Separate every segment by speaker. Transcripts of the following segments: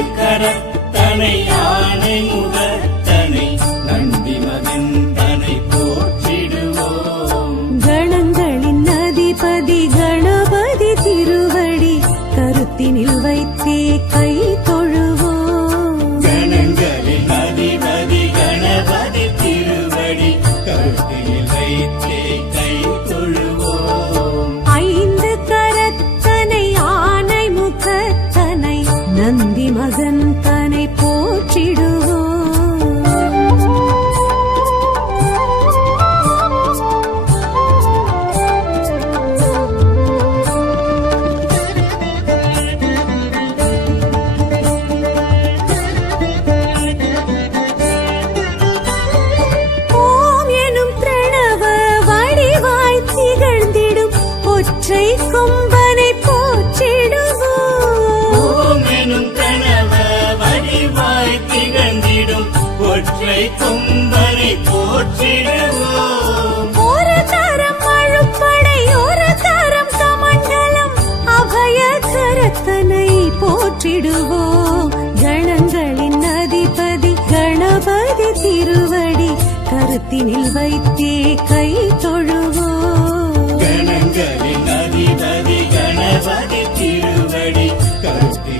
Speaker 1: ஐந்து ஒற்றை கொம்பனை போற்றிடுவோம்.
Speaker 2: ஒரு தரம் அழுப்படை ஒரு தரம் கமண்டலம் அபய கரத்தனை போற்றிடுவோம். கணங்களின் அதிபதி கணபதி திருவடி கருத்தினில் வைத்தே கை தொழுவோம்.
Speaker 1: கணங்களின் அதிபதி கணபதி திருவடி கருத்தில்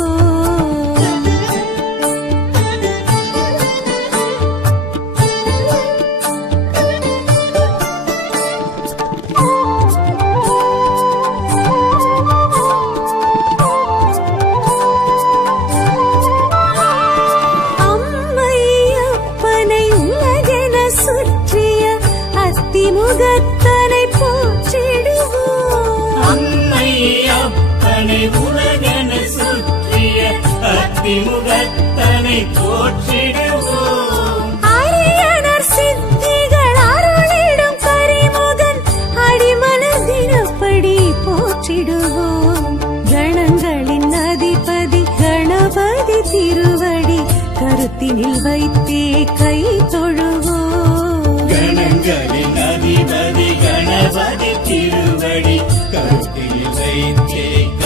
Speaker 1: அத்திமுகத்தனை போற்றிடுவோம்.
Speaker 2: அரியணர் சித்திகள் அருளிடும் கரிமுகன் அடிமலர் தினப்படி போற்றிடுவோம். கணங்களின் அதிபதி கணபதி திருவடி கருத்தினில் வைத்தே கை தொழுவோம்.
Speaker 1: கணங்களின் அதிபதி கணபதி திருவடி கருத்தில் வைத்தே கை